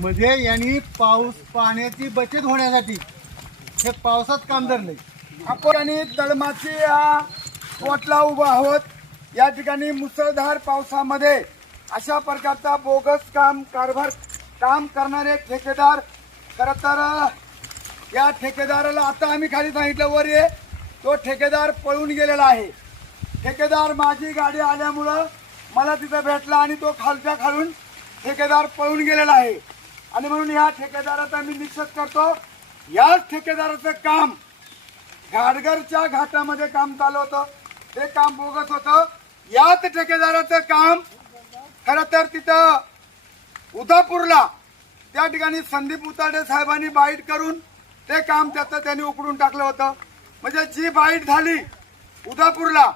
म्हणजे यांनी पाऊस पाण्याची बचत होण्यासाठी हे पावसात काम धरले आपण आणि तळमाची या पोटला उभा आहोत या ठिकाणी मुसळधार पावसामध्ये अशा प्रकारचा बोगस काम कारभार काम करणारे ठेकेदार खर तर या ठेकेदाराला आता आम्ही खाली सांगितलं वर ये तो ठेकेदार पळून गेलेला आहे ठेकेदार माझी गाडी आल्यामुळं मला तिथं भेटला आणि तो खालच्या खालून ठेकेदार पळून गेलेला आहे आणि म्हणून या ठेकेदाराचा मी निश्चित करतो याच ठेकेदाराचं काम घाटघरच्या घाटामध्ये काम चालू होतं ते काम बोगस होतं याच ठेकेदाराचं काम खरं तर तिथं उदापूरला त्या ठिकाणी संदीप उताडे साहेबांनी बाईट करून ते काम त्याचं त्यांनी उकडून टाकलं होतं म्हणजे जी बाईट झाली उदापूरला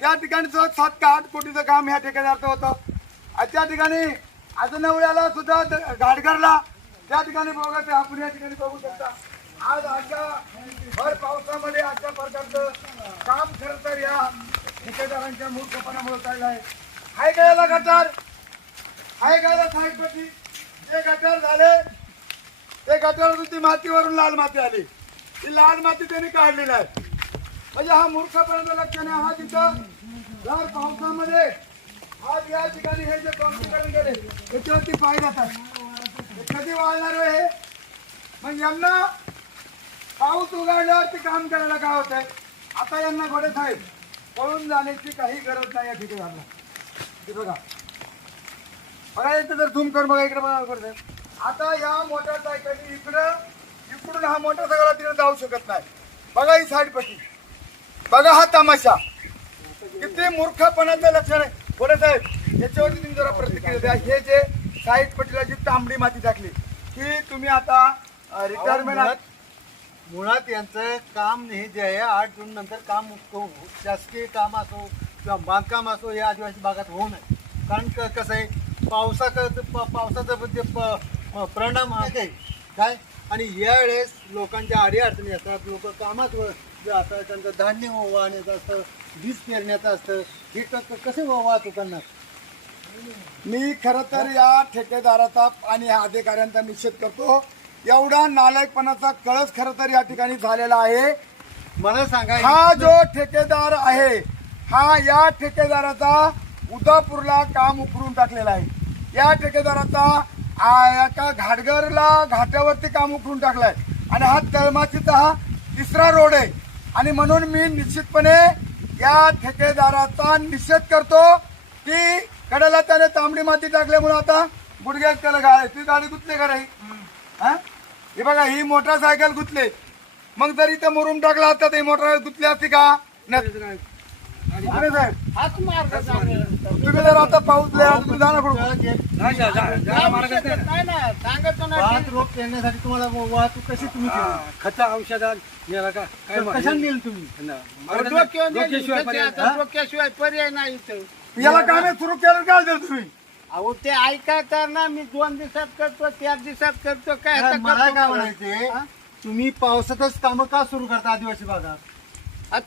त्या ठिकाणी सात का आठ कोटीचं काम ह्या ठेकेदारचं होतं त्या ठिकाणी आजनवळ्याला सुद्धा गाडगरला त्या ठिकाणी आपण ठिकाणी बघू शकता आज अशा भर पावसामध्ये अशा प्रकारचं काम खर तर या ठेकेदारांच्या मूर्खपणामुळे चाललं आहे हाय गायला गटार हाय गायला साहेबपती जे गटार झाले ते गटार ती मातीवरून लाल माती आली ती लाल माती त्यांनी काढलेली आहे म्हणजे हा मूर्खपणाचं लक्ष नाही हा तिथं भर पावसामध्ये आज या ठिकाणी हे जे कॉम्प्युटरण गेले त्याच्यावरती पाय जातात कधी वाढणार हो हे मग यांना पाऊस उघडल्यावरती काम करायला काय होत आहे आता यांना घोडे साहेब पळून जाण्याची काही गरज नाही या ठिकाणी ते बघा बघा येतं जर झूम कर बघा इकडे बघा करते आता या मोटरसायकल इकडं इकडून हा मोटरसायकल तिकडे जाऊ शकत नाही बघा ही साईड बघा हा तमाशा किती मूर्खपणाचं लक्षण आहे बोला साहेब याच्यावरती तुम्ही जरा प्रतिक्रिया द्या हे जे साईद जी तांबडी माती टाकली की तुम्ही आता रिटायरमेंट मुळात यांचं काम हे जे आहे आठ जून नंतर काम शासकीय काम असो किंवा बांधकाम असो या आदिवासी भागात होऊ नये कारण कसं आहे पावसाचं पावसाचा जे परिणाम आहे काय आणि यावेळेस लोकांच्या आडी अडचणी असतात लोक कामात जातात त्यांचं धान्य ओवा असतं बीज पेरण्याचं असतं हे कसं कसे वाहतुकांना मी खरं तर या ठेकेदाराचा आणि या अधिकाऱ्यांचा निषेध करतो एवढा नालायकपणाचा कळस खरं तर या ठिकाणी झालेला आहे मला सांगा हा जो ठेकेदार आहे हा या ठेकेदाराचा उदापूरला काम उकरून टाकलेला आहे या ठेकेदाराचा एका घाटघरला घाटावरती काम उखडून टाकलाय आणि हा तळमाचीचा हा तिसरा रोड आहे आणि म्हणून मी निश्चितपणे या ठेकेदाराचा निषेध करतो की कडेला त्याने तांबडी माती म्हणून आता गुडघ्यात त्याला गाडी ती गाडी गुतले का हा हे बघा ही मोटरसायकल गुतले मग जर इथं मुरुम टाकला असता तर ही मोटर गुतली असती का नाही साहेब हाच मार्ग तुम्ही व्हीलर आता पाऊस लय आज तुम्ही जाणार कुठं रोप पेरण्यासाठी तुम्हाला वाहतूक कशी तुम्ही खत औषधात नेला का कशाने नेल तुम्ही पर्याय नाही याला कामे सुरू केलं काय तुम्ही अहो ते ऐका तर ना मी दोन दिवसात करतो चार दिवसात करतो काय मला काय म्हणायचे तुम्ही पावसातच कामं का सुरू करता आदिवासी भागात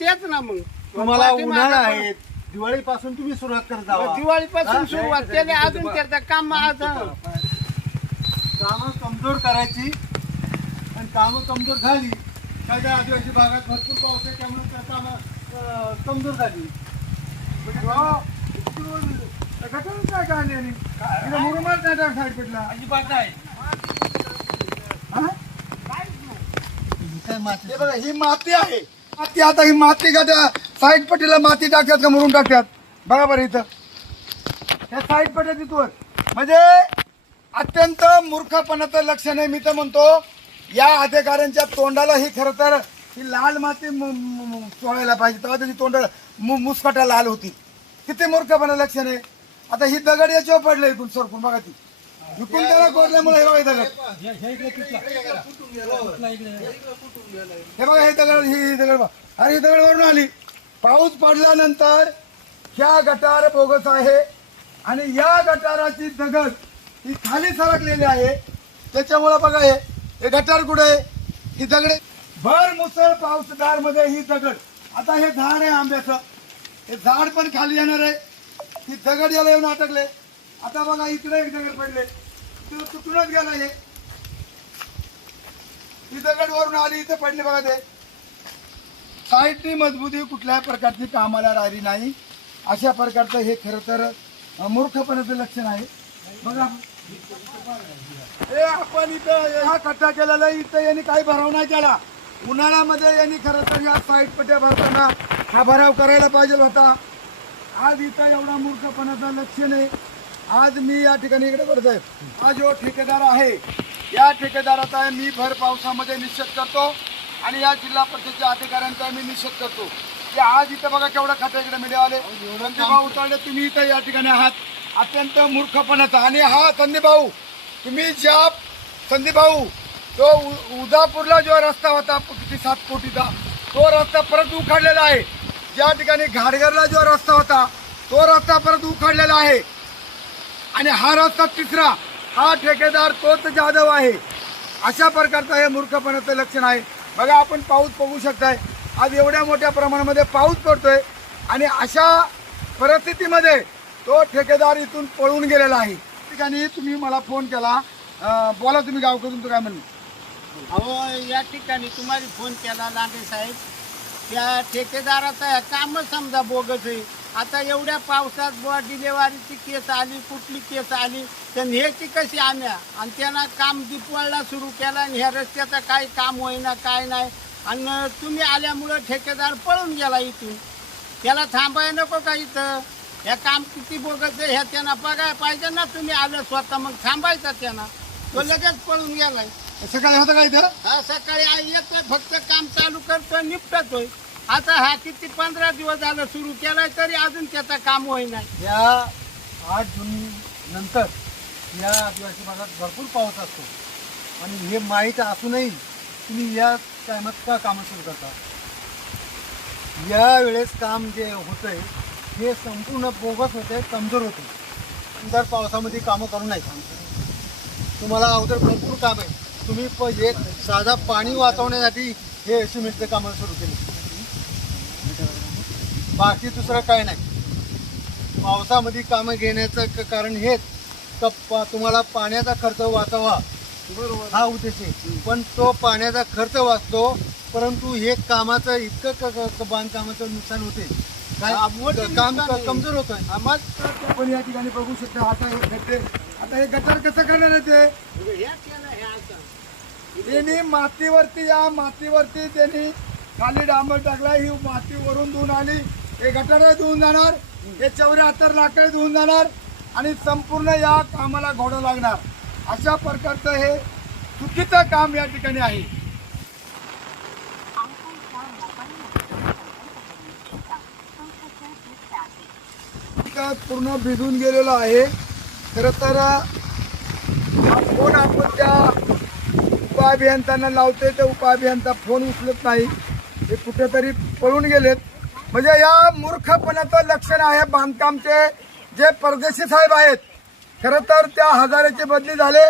तेच ना मग तुम्हाला उन्हाळा आहेत दिवाळीपासून तुम्ही सुरुवात करता दिवाळीपासून सुरुवात केली अजून त्याचं काम आज कामं कमजोर करायची आणि कामं कमजोर झाली सगळ्या आदिवासी भागात भरपूर पाऊस आहे त्यामुळे त्या कामं कमजोर झाली म्हणजे काय काढली आणि नाही साईड अजिबात नाही काय माती बघा ही माती आहे माती आता ही माती का साईड पट्टीला माती टाकतात का मुरून टाकतात बरोबर इथं त्या साईड पट्ट्या तिथवर म्हणजे अत्यंत मूर्खपणाचं लक्षण आहे मी तर म्हणतो या अधिकाऱ्यांच्या तोंडाला ही खरं तर ही लाल माती चोळायला पाहिजे तेव्हा त्याची तोंड मुसकटा लाल होती किती मूर्खपणा लक्षण आहे आता ही दगड याच्यावर पडले इथून सरकून बघा ती विकून त्याला कोरल्यामुळे हे बघा दगड हे बघा हे दगड ही दगड अरे ही दगड वरून आली पाऊस पडल्यानंतर ह्या गटार बोगस आहे आणि या गटाराची दगड ही खाली सरकलेली आहे त्याच्यामुळं बघा हे गटार कुठे ही दगड भर मुसळ मध्ये ही दगड आता हे झाड आहे आंब्याचं हे झाड पण खाली येणार आहे ही दगड याला येऊन अटकले आता बघा इकडे एक दगड पडले तुटूनच गेला हे ही दगड वरून आली इथे पडले बघा ते साहित्य मजबूती कुठल्याही प्रकारची कामाला राहिली नाही अशा प्रकारचं हे खरं तर मूर्खपणाचं लक्षण आहे बघा आपण इथं हा कट्टा केलेला इथं यांनी काही भराव नाही केला उन्हाळ्यामध्ये यांनी खरं तर या पट्ट्या भरताना हा भराव करायला पाहिजे होता आज इथं एवढा मूर्खपणाचं लक्षण आहे आज मी या ठिकाणी इकडे बरं साहेब हा जो ठेकेदार आहे या ठेकेदाराचा मी भर पावसामध्ये निश्चित करतो आणि या जिल्हा परिषदेच्या अधिकाऱ्यांचा मी निषेध करतो की आज इथं बघा केवढा खाता इकडे आले संदीभाऊ उतरले तुम्ही इथं या ठिकाणी आहात अत्यंत मूर्खपणाचा आणि हा संदीभाऊ तुम्ही ज्या संदीभाऊ तो उदापूरला जो रस्ता होता किती सात कोटीचा तो रस्ता परत उखाडलेला आहे ज्या ठिकाणी घाडगरला जो रस्ता होता तो रस्ता परत उखाडलेला आहे आणि हा रस्ता तिसरा हा ठेकेदार तोच जाधव आहे अशा प्रकारचं हे मूर्खपणाचं लक्षण आहे बघा आपण पाऊस बघू शकताय आज एवढ्या मोठ्या प्रमाणामध्ये पाऊस पडतोय आणि अशा परिस्थितीमध्ये तो ठेकेदार इथून पळून गेलेला आहे ठिकाणी तुम्ही मला फोन केला बोला तुम्ही गावकडून तू काय म्हणलं अहो या ठिकाणी तुम्हाला फोन केला लांडे साहेब त्या ठेकेदाराचा काम समजा बोगस आहे आता एवढ्या पावसात बुवा डिलेवारीची केस आली कुठली केस आली तर कशी आम्या आणि त्यांना काम दिपवायला सुरू केलं आणि ह्या रस्त्याचं काही काम होईना काय नाही आणि तुम्ही आल्यामुळं ठेकेदार पळून गेला इथून त्याला थांबायला नको का इथं ह्या काम किती बोगत ह्या त्यांना बघाय पाहिजे ना तुम्ही आलं स्वतः मग थांबायचा त्यांना तो लगेच पळून गेलाय सकाळी होतं का इथं हा सकाळी येतोय फक्त काम चालू करतो निपटतोय आता हा किती पंधरा दिवस झालं सुरू केलाय तरी अजून त्याचं काम होईना या आठ जून नंतर या आदिवासी भागात भरपूर पाऊस असतो आणि हे माहीत असूनही तुम्ही या टायमात का कामं सुरू करता या वेळेस काम जे होतं आहे हे संपूर्ण बोगस होते कमजोर होते तर पावसामध्ये कामं करू नाही तुम्हाला अगोदर भरपूर काम आहे तुम्ही प एक साधा पाणी वाचवण्यासाठी हे सिमेंटचे कामं सुरू केले बाकी दुसरं काय नाही पावसामध्ये कामं घेण्याचं कारण हेच तुम्हाला पाण्याचा खर्च वाचावा हा उद्देश आहे पण तो पाण्याचा खर्च वाचतो परंतु हे कामाचं इतकं बांधकामाचं नुकसान होते काम कमजोर होत आपण या ठिकाणी बघू शकता आता हे आता हे गटार कसं करणार आहे ते मातीवरती या मातीवरती त्यांनी खाली डांबर टाकला ही माती वरून धुवून आली हे गटार धुवून जाणार हे चौऱ्याहत्तर लाकड धुवून जाणार आणि संपूर्ण या कामाला घोडं लागणार अशा प्रकारचं हे चुकीचं काम या ठिकाणी आहे पूर्ण भिजून गेलेलं आहे खरं तर फोन आपण त्या उपाभियंत्यांना लावतोय त्या उपाभियंता फोन उचलत नाही हे कुठेतरी पळून गेलेत म्हणजे या मूर्खपणाचं लक्षण आहे बांधकामचे जे परदेशी साहेब आहेत खरं तर त्या हजाराची बदली झाले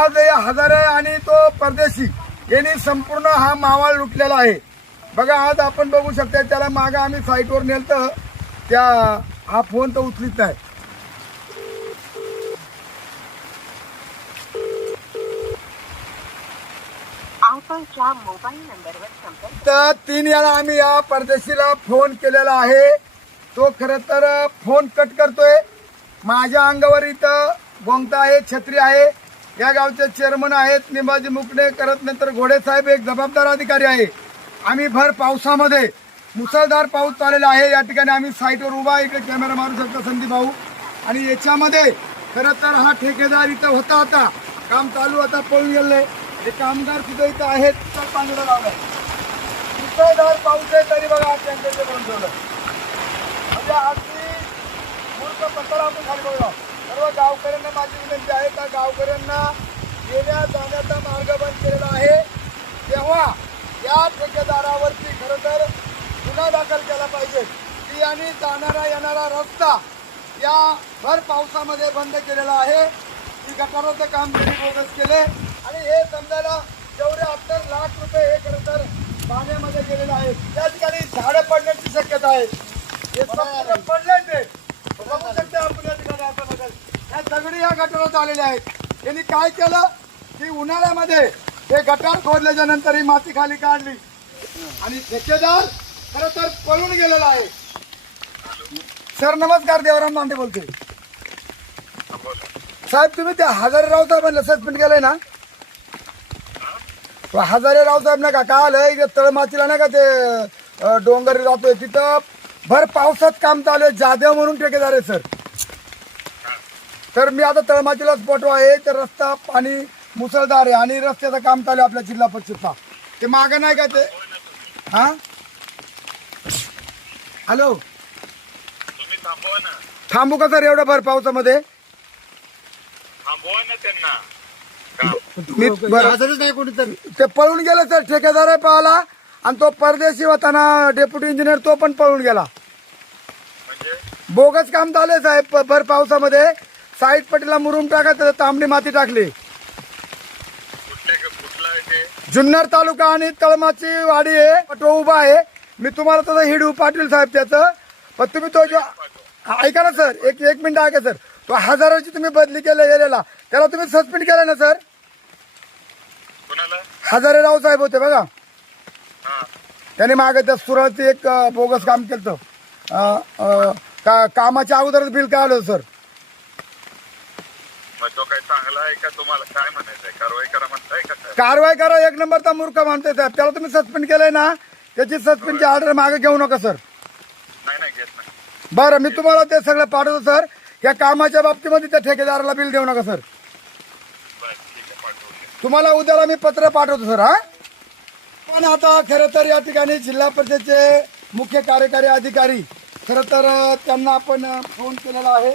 आज या हजारे आणि तो परदेशी यांनी संपूर्ण हा मावाळ लुटलेला आहे बघा आज आपण बघू शकतो त्याला मागं आम्ही साईटवर नेलत त्या हा फोन तर उचलित नाही तर तीन याला आम्ही या परदेशीला फोन केलेला आहे तो खरं तर फोन कट करतोय माझ्या अंगावर इथं गोंगता आहे छत्री आहे या गावचे चेअरमन आहेत निंबाजी मुकणे करत नंतर घोडे साहेब एक जबाबदार अधिकारी आहे आम्ही भर पावसामध्ये मुसळधार पाऊस चाललेला आहे या ठिकाणी आम्ही साईटवर उभा इकडे कॅमेरा मारू शकतो संदीप भाऊ आणि याच्यामध्ये खरं तर हा ठेकेदार इथं होता आता काम चालू आता पळून गेले हे कामगार सुद्धा इथं आहेत तर पाणी लावलं मुसळधार पाऊस आहे तरी बघा त्यांच्या या अगदी मूर्ख आपण खाली सर्व गावकऱ्यांना माझी विनंती आहे त्या गावकऱ्यांना येण्या जाण्याचा मार्ग बंद केलेला आहे तेव्हा या ठेकेदारावरती खरं तर गुन्हा दाखल केला पाहिजे की आणि जाणारा येणारा रस्ता या भर पावसामध्ये बंद केलेला आहे की गटाराचं काम त्यांनी केले आणि हे समजायला जेवढे अत्तर लाख रुपये हे खरं तर पाण्यामध्ये गेलेलं आहे त्या ठिकाणी झाडं पडण्याची शक्यता आहे पडलंय ते बघू आपण या ठिकाणी या दगडी या गटारात आलेल्या आहेत त्यांनी काय केलं की उन्हाळ्यामध्ये हे गटार खोदल्याच्या नंतर ही माती खाली काढली आणि ठेकेदार खर तर पळून गेलेला आहे सर नमस्कार देवराम मांडे बोलते साहेब तुम्ही त्या हजारे रावसाहेब म्हणलं सस्पेंड केलंय ना हजारे रावसाहेब ना का काय आलंय तळमातीला नाही का ते डोंगर जातोय तिथं भर पावसात काम चालू आहे जाधव म्हणून ठेकेदार आहे सर तर मी आता तळमाजीला स्पॉट आहे तर रस्ता पाणी मुसळधार आहे आणि रस्त्याचं काम चालू आहे आपल्या जिल्हा परिषदचा ते माग नाही का ते हा हॅलो थांबू का सर एवढं भर पावसामध्ये ते पळून गेलं सर ठेकेदार आहे पाहला आणि तो परदेशी होताना डेप्युटी इंजिनियर तो पण पळून गेला बोगस काम चालू साहेब भर पावसामध्ये साईड पट्टीला मुरुम टाका तर तांबडी माती टाकली जुन्नर तालुका आणि तळमाची वाडी आहे तो उभा आहे मी तुम्हाला तसं हिडू पाठवेल साहेब त्याचं पण तुम्ही तो ऐका ना सर एक एक मिनिट ऐका सर तो हजाराची तुम्ही बदली केला गेलेला त्याला तुम्ही सस्पेंड केला ना सर हजारे राव साहेब होते बघा त्याने मागे त्या सुरळ एक बोगस काम केलं का कामाच्या अगोदरच बिल काय आलं सर कारवाई करा म्हणताय नंबर एक नंबरचा मूर्ख मानते सर त्याला तुम्ही सस्पेंड केलंय ना त्याची सस्पेंडची ऑर्डर मागे घेऊ नका सर नाही नाही बरं मी तुम्हाला ते सगळं पाठवतो सर या कामाच्या बाबतीमध्ये त्या ठेकेदाराला बिल देऊ नका सर तुम्हाला उद्याला मी पत्र पाठवतो सर हा पण आता खरं तर या ठिकाणी जिल्हा परिषदेचे मुख्य कार्यकारी अधिकारी खरं तर त्यांना आपण फोन केलेला आहे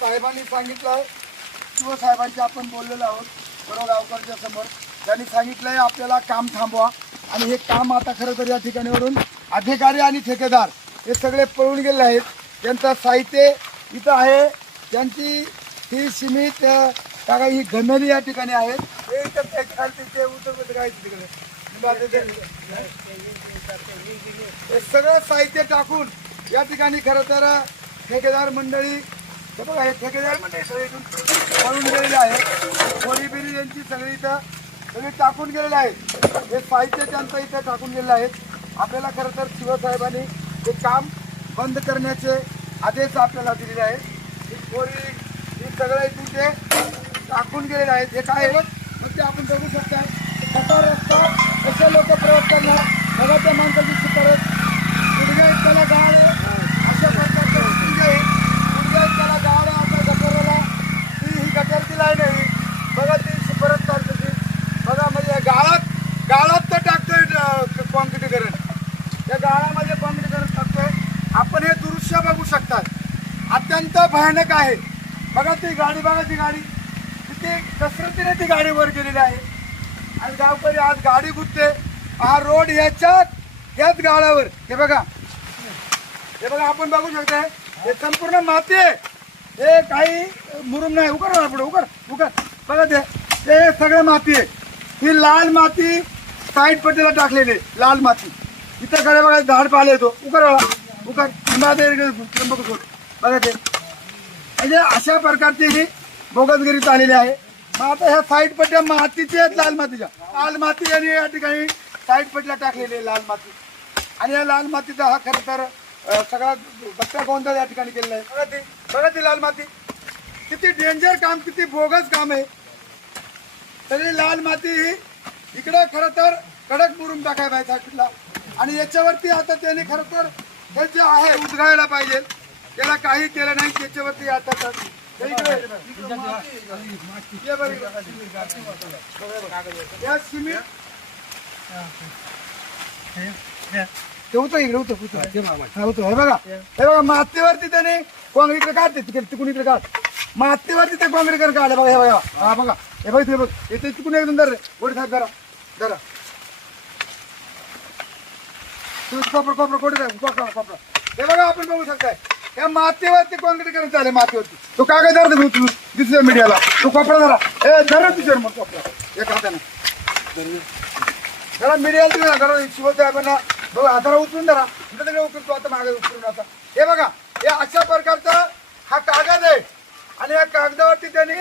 साहेबांनी सांगितलं आहे आपण बोललेलो आहोत बरो गावकरच्या समोर त्यांनी सांगितलं आहे आपल्याला काम थांबवा आणि हे काम आता खरं तर या ठिकाणीवरून अधिकारी आणि ठेकेदार हे सगळे पळून गेले आहेत त्यांचं साहित्य इथं आहे त्यांची ही सीमित का ही घनरी या ठिकाणी आहे हे इथं तिथे उतरवत आहे तिकडे हे सगळं साहित्य टाकून या ठिकाणी खरं तर ठेकेदार मंडळी हे बघा हे ठेकेदार मंडळी सगळी पळून गेलेली आहे कोरीबिरी यांची सगळी इथं सगळी टाकून गेलेले आहेत हे साहित्य त्यांचं इथं टाकून गेलेलं आहे आपल्याला खरं तर शिवसाहेबांनी हे काम बंद करण्याचे आदेश आपल्याला दिलेले आहेत ही कोरी ही सगळं इथून ते टाकून गेलेले आहेत हे काय आहे मग ते आपण बघू शकता कसा रस्ता कसे लोक प्रवास करणार बघा माणसाची शिफारस भयानक आहे बघा ती गाडी बघा ती गाडी किती कसरतीने ती गाडी वर गेलेली आहे आणि गावकरी आज गाडी गुजते हा रोड याच्यात याच गाळावर हे बघा हे बघा आपण बघू शकता हे संपूर्ण माती आहे हे काही मुरुम नाही उकर पुढे उकर उकर बघा ते हे सगळं माती आहे ही लाल माती साईड पट्टीला टाकलेली आहे लाल माती इथं गाड्या बघा झाड पाहिले येतो उकर उकर बघा ते म्हणजे अशा प्रकारची ही बोगसगिरी चाललेली आहे मग आता ह्या साईड पट्ट्या मातीच्या आहेत लाल मातीच्या लाल माती आणि या ठिकाणी साईड पट्ट्या टाकलेली आहे लाल माती आणि या लाल मातीचा हा खरं तर सगळा बच्चा गोंधळ या ठिकाणी केलेला आहे बघा ती बघा ती लाल माती किती डेंजर काम किती बोगस काम आहे तरी लाल माती ही इकडे खरं तर कडक मुरून टाकायला पाहिजे आणि याच्यावरती आता त्याने खरं तर हे जे आहे उजगायला पाहिजे त्याला काही केलं नाही त्याच्यावरती आता या सिमेंट इकडे होतं बघा हे बघा मातेवरती त्याने काँग्रेसकडे काढते तिकडे तिकडून इकडे काढ मातेवरती ते काँग्रेसकडे काढलं बघा हे बघा हा बघा हे बघ ते बघ इथे तिकडून एकदम दर गोड साहेब धरा धरा कोपरा कोपरा कोठे कोपरा कोपरा हे बघा आपण बघू शकताय या मातीवरती कॉन्क्रीट करण्यात आले मातीवरती तो कागद अर्ध तू दिसतोय मीडियाला तो कपडा धरा ए धरत तिथे मग कपडा एखाद्याने जरा मीडियाला तुम्ही जरा शिवसाहेबांना बघा हाताला उचलून धरा कुठेतरी उचलतो आता मागे उचलून आता हे बघा हे अशा प्रकारचा हा कागद आहे आणि या कागदावरती त्यांनी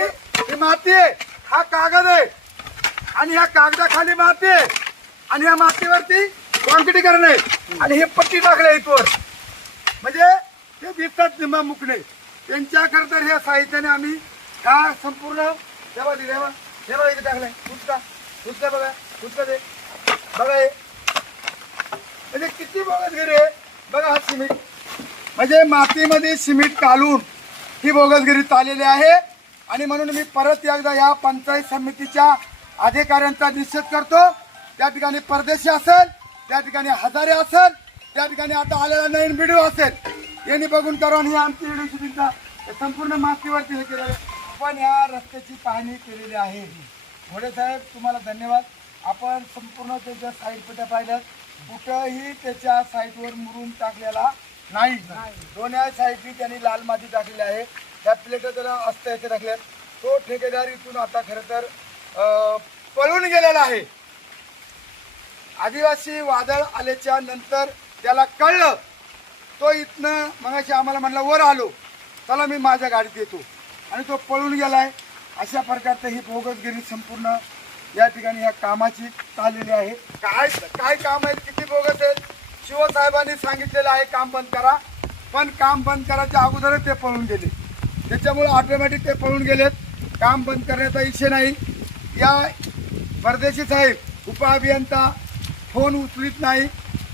ही माती आहे हा कागद आहे आणि या कागदाखाली माती आहे आणि या मातीवरती कॉन्क्रीट करणे आणि हे पट्टी टाकले इथवर म्हणजे ते दिसतात निम्मा मुकणे त्यांच्याकरता ह्या साहित्याने आम्ही का संपूर्ण देवा देवा देवा इथे टाकले फुचका फुचका बघा दे बघा म्हणजे किती बोगस आहे बघा हा सिमेंट म्हणजे मातीमध्ये सिमेंट घालून ही बोगसगिरी चाललेली आहे आणि म्हणून मी परत एकदा या पंचायत समितीच्या अधिकाऱ्यांचा निषेध करतो त्या ठिकाणी परदेशी असेल त्या ठिकाणी हजारे असेल त्या ठिकाणी आता आलेला नवीन बिडू असेल यांनी बघून करावं ही आमची येण्याची चिंता संपूर्ण माफीवरती हे केलेलं पण या रस्त्याची पाहणी केलेली आहे घोडे साहेब तुम्हाला धन्यवाद आपण संपूर्ण त्याच्या साईडपट्या पाहिल्यात कुठंही त्याच्या साईडवर मुरून टाकलेला नाही दोन्ही साईडची त्यांनी लाल माती टाकलेली आहे त्या प्लेटं जर असता याचे टाकल्यात तो ठेकेदारीतून इथून आता खरं तर पळून गेलेला आहे आदिवासी वादळ आल्याच्या नंतर त्याला कळलं तो इथनं मगाशी आम्हाला म्हणला वर आलो त्याला मी माझ्या गाडीत येतो आणि तो पळून गेला आहे अशा प्रकारचं ही बोगसगिरी संपूर्ण या ठिकाणी या कामाची चाललेली आहे काय काय काम आहे किती बोगस आहेत शिवसाहेबांनी सांगितलेलं आहे काम बंद करा पण काम बंद करायच्या अगोदरच ते पळून गेले त्याच्यामुळं ऑटोमॅटिक ते पळून गेलेत काम बंद करण्याचा इच्छा नाही या परदेशी साहेब उपअभियंता फोन उचलित नाही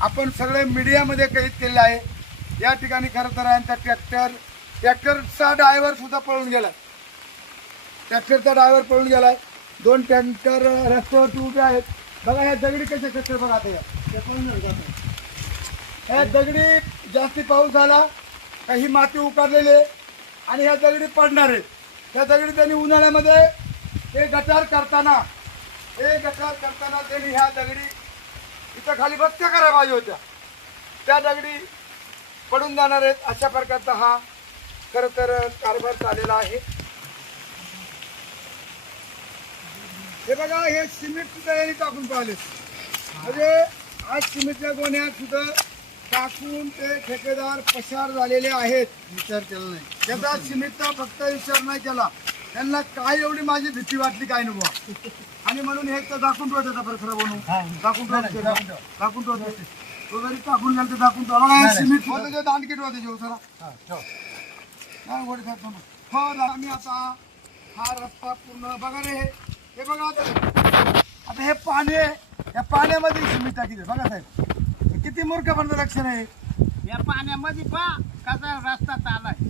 आपण सगळे मीडियामध्ये कैद केलेलं आहे या ठिकाणी खरं तर यांचा ट्रॅक्टर ट्रॅक्टरचा ड्रायव्हर सुद्धा पळून गेला ट्रॅक्टरचा ड्रायव्हर पळून गेलाय दोन टँकर रस्त्यावरती उभे आहेत बघा ह्या दगडी कशा ट्रॅक्टर बघा आता या ह्या दगडी जास्ती पाऊस झाला काही माती उकारलेली आहे आणि ह्या दगडी पडणार आहेत त्या दगडी त्यांनी उन्हाळ्यामध्ये हे गटार करताना हे गटार करताना त्यांनी ह्या दगडी इथं खाली बत्त्या करायला पाहिजे होत्या त्या दगडी पडून जाणार आहेत अशा प्रकारचा हा खर तर कारभार चाललेला आहे हे बघा हे सिमेंट तयारी टाकून पाहिले म्हणजे आज सिमेंटच्या गोण्या सुद्धा टाकून ते ठेकेदार पसार झालेले आहेत विचार केला नाही त्याचा सिमेंटचा फक्त विचार नाही केला त्यांना काय एवढी माझी भीती वाटली काय नको आणि म्हणून हे तर दाखवून ठेवत आता खरं बनवून दाखवून ठेवत दाखवून ठेवत तो जरी टाकून गेलं ते टाकून तो बघा सिमेंट होतं दांडकीट होते जेव सरा नाही गोडी साहेब हो आम्ही आता हा रस्ता पूर्ण बघा हे बघा आता आता हे पाणी आहे या पाण्यामध्ये सिमेंट टाकी दे बघा साहेब किती मूर्खपणाचं लक्षण आहे या पाण्यामध्ये पा कसा रस्ता चालाय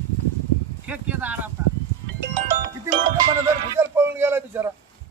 ठेकेदार आता किती मूर्खपणा जर पळून गेला बिचारा